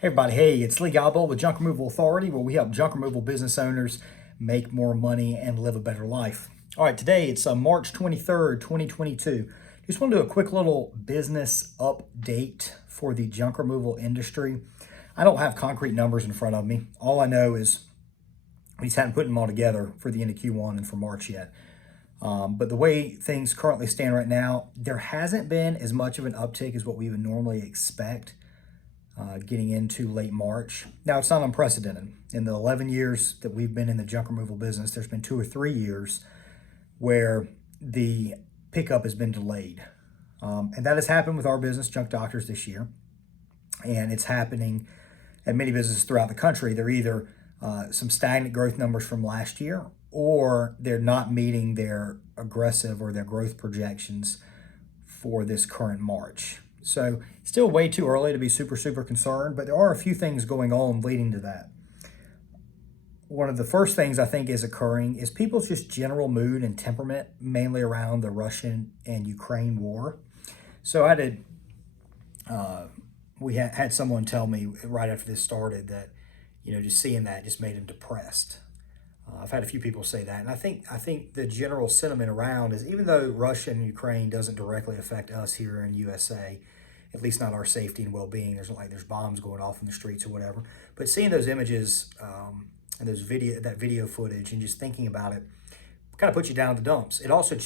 Hey everybody, hey, it's Lee Galbo with Junk Removal Authority, where we help junk removal business owners make more money and live a better life. All right, today it's March 23rd, 2022. Just want to do a quick little business update for the junk removal industry. I don't have concrete numbers in front of me. All I know is we just haven't put them all together for the end of Q1 and for March yet. But the way things currently stand right now, there hasn't been as much of an uptick as what we would normally expect getting into late March. Now, it's not unprecedented. In the 11 years that we've been in the junk removal business, there's been 2 or 3 years where the pickup has been delayed. And that has happened with our business, Junk Doctors, this year. And it's happening at many businesses throughout the country. They're either some stagnant growth numbers from last year, or they're not meeting their aggressive or their growth projections for this current March. So still way too early to be super concerned, but there are a few things going on leading to that. One of the first things I think is occurring is people's just general mood and temperament, mainly around the Russian and Ukraine war. So we had someone tell me right after this started that, just seeing that just made him depressed. I've had a few people say that, and I think the general sentiment around is, even though Russia and Ukraine doesn't directly affect us here in USA, at least not our safety and well-being. There's bombs going off in the streets or whatever. But seeing those images and that video footage and just thinking about it kind of puts you down in the dumps. It also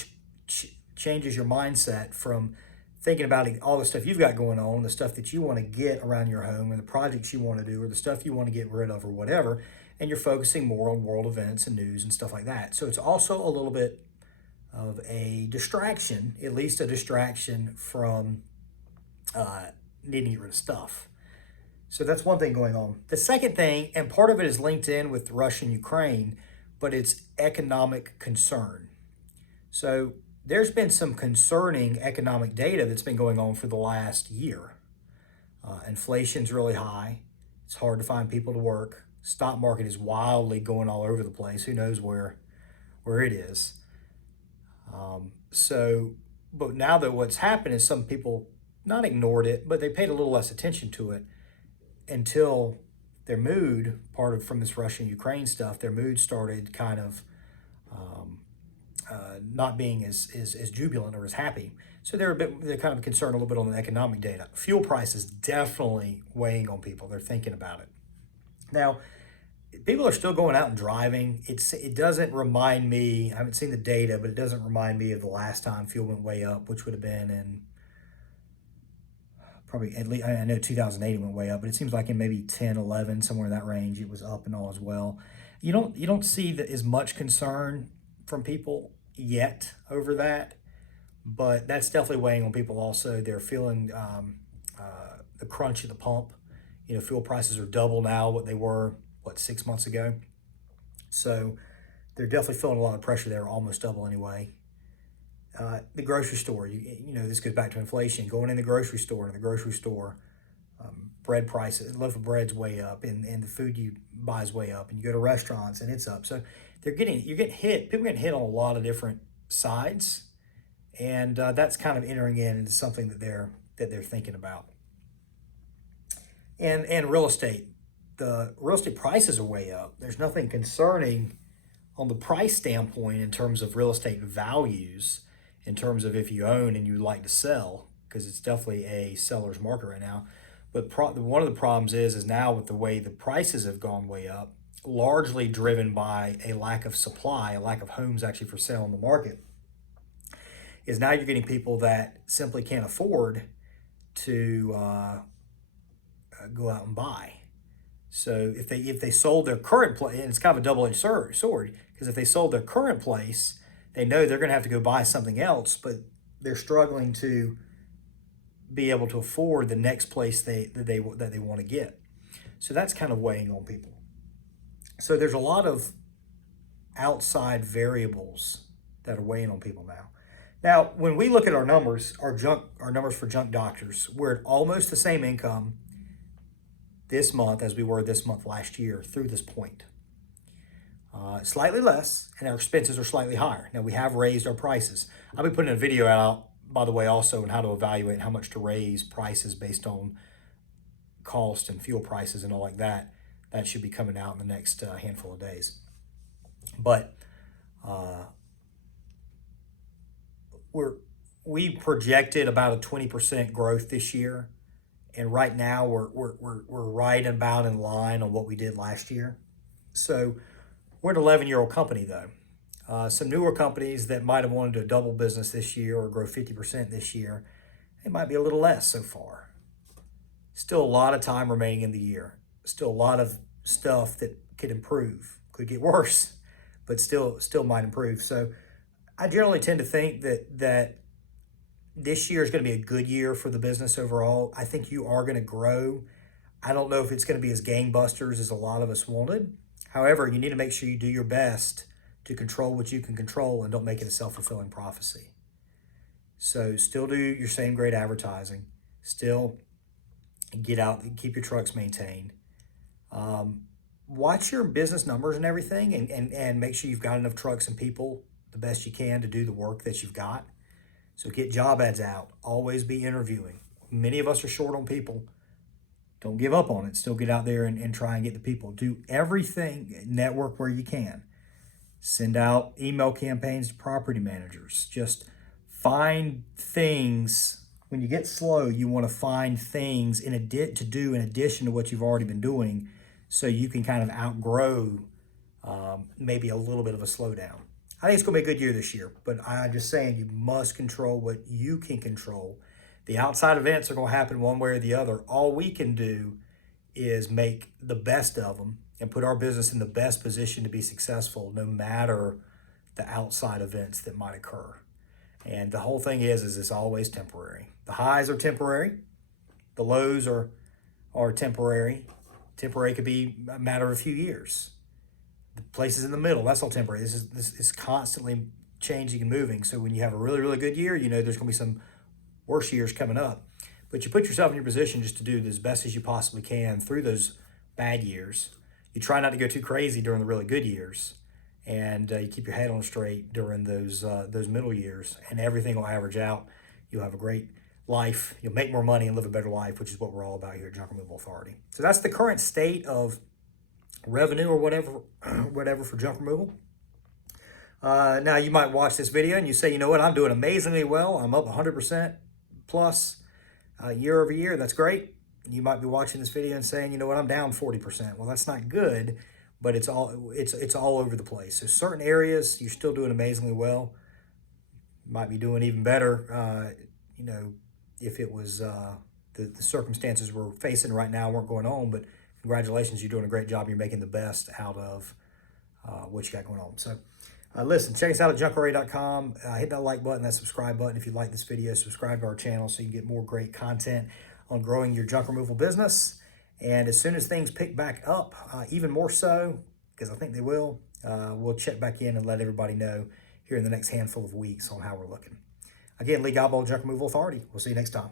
changes your mindset from thinking about all the stuff you've got going on, the stuff that you want to get around your home, and the projects you want to do, or the stuff you want to get rid of, or whatever. And you're focusing more on world events and news and stuff like that. So it's also a little bit of a distraction, at least a distraction from needing to get rid of stuff. So that's one thing going on. The second thing, and part of it is linked in with Russia and Ukraine, but it's economic concern. So there's been some concerning economic data that's been going on for the last year. Inflation's really high. It's hard to find people to work. Stock market is wildly going all over the place. Who knows where it is. But now that what's happened is some people not ignored it, but they paid a little less attention to it until their mood, from this Russia-Ukraine stuff, their mood started kind of not being as jubilant or as happy. So they're kind of concerned a little bit on the economic data. Fuel prices definitely weighing on people. They're thinking about it. Now, people are still going out and driving. It doesn't remind me, I haven't seen the data, but it doesn't remind me of the last time fuel went way up, which would have been in probably, at least, I know 2008 it went way up, but it seems like in maybe 10, 11, somewhere in that range, it was up and all as well. You don't see as much concern from people yet over that, but that's definitely weighing on people also. They're feeling the crunch at the pump. Fuel prices are double now what they were, 6 months ago. So they're definitely feeling a lot of pressure there, almost double anyway. The grocery store, this goes back to inflation. Going in the grocery store, bread prices, a loaf of bread's way up, and the food you buy is way up, and you go to restaurants and it's up. So you're getting hit. People getting hit on a lot of different sides, and that's kind of entering into something that they're thinking about. And real estate, the real estate prices are way up. There's nothing concerning on the price standpoint in terms of real estate values, in terms of if you own and you'd like to sell, because it's definitely a seller's market right now. But one of the problems is now with the way the prices have gone way up, largely driven by a lack of supply, a lack of homes actually for sale in the market, is now you're getting people that simply can't afford to go out and buy. So if they sold their current place, and it's kind of a double-edged sword, because if they sold their current place, they know they're going to have to go buy something else, but they're struggling to be able to afford the next place that they want to get. So that's kind of weighing on people. So there's a lot of outside variables that are weighing on people now. Now, when we look at our numbers, our numbers for Junk Doctors, we're at almost the same income this month as we were this month last year through this point. Slightly less, and our expenses are slightly higher. Now, we have raised our prices. I'll be putting a video out, by the way, also on how to evaluate how much to raise prices based on cost and fuel prices and all like that, that should be coming out in the next handful of days. But we projected about a 20% growth this year, and right now we're right about in line on what we did last year. So we're an 11-year-old company though. Some newer companies that might have wanted to double business this year or grow 50% this year, it might be a little less so far. Still a lot of time remaining in the year. Still a lot of stuff that could improve, could get worse, but still might improve. So I generally tend to think that this year is going to be a good year for the business overall. I think you are going to grow. I don't know if it's going to be as gangbusters as a lot of us wanted. However, you need to make sure you do your best to control what you can control and don't make it a self-fulfilling prophecy. So still do your same great advertising. Still get out and keep your trucks maintained. Watch your business numbers and everything and make sure you've got enough trucks and people the best you can to do the work that you've got. So get job ads out. Always be interviewing. Many of us are short on people. Don't give up on it. Still get out there and try and get the people. Do everything, network where you can. Send out email campaigns to property managers. Just find things. When you get slow, you want to find things to do in addition to what you've already been doing, so you can kind of outgrow maybe a little bit of a slowdown. I think it's going to be a good year this year, but I'm just saying you must control what you can control. The outside events are going to happen one way or the other. All we can do is make the best of them and put our business in the best position to be successful, no matter the outside events that might occur. And the whole thing is it's always temporary. The highs are temporary. The lows are temporary. Temporary could be a matter of a few years. The places in the middle, that's all temporary. This is constantly changing and moving. So when you have a really, really good year, you know there's going to be some worse years coming up. But you put yourself in your position just to do as best as you possibly can through those bad years. You try not to go too crazy during the really good years, and you keep your head on straight during those middle years, and everything will average out. You'll have a great life. You'll make more money and live a better life, which is what we're all about here at Junk Removal Authority. So that's the current state of revenue or whatever for junk removal. Now you might watch this video and you say, you know what, I'm doing amazingly well. I'm up 100% plus year over year. That's great. You might be watching this video and saying, you know what, I'm down 40%. Well, that's not good, but it's all over the place. So certain areas you're still doing amazingly well. You might be doing even better, you know, if it was the circumstances we're facing right now weren't going on. But congratulations, you're doing a great job. You're making the best out of what you got going on. So listen, check us out at junkrA.com. Hit that like button, that subscribe button if you like this video. Subscribe to our channel so you can get more great content on growing your junk removal business. And as soon as things pick back up, even more so, because I think they will, we'll check back in and let everybody know here in the next handful of weeks on how we're looking. Again, Lee Godbold, Junk Removal Authority. We'll see you next time.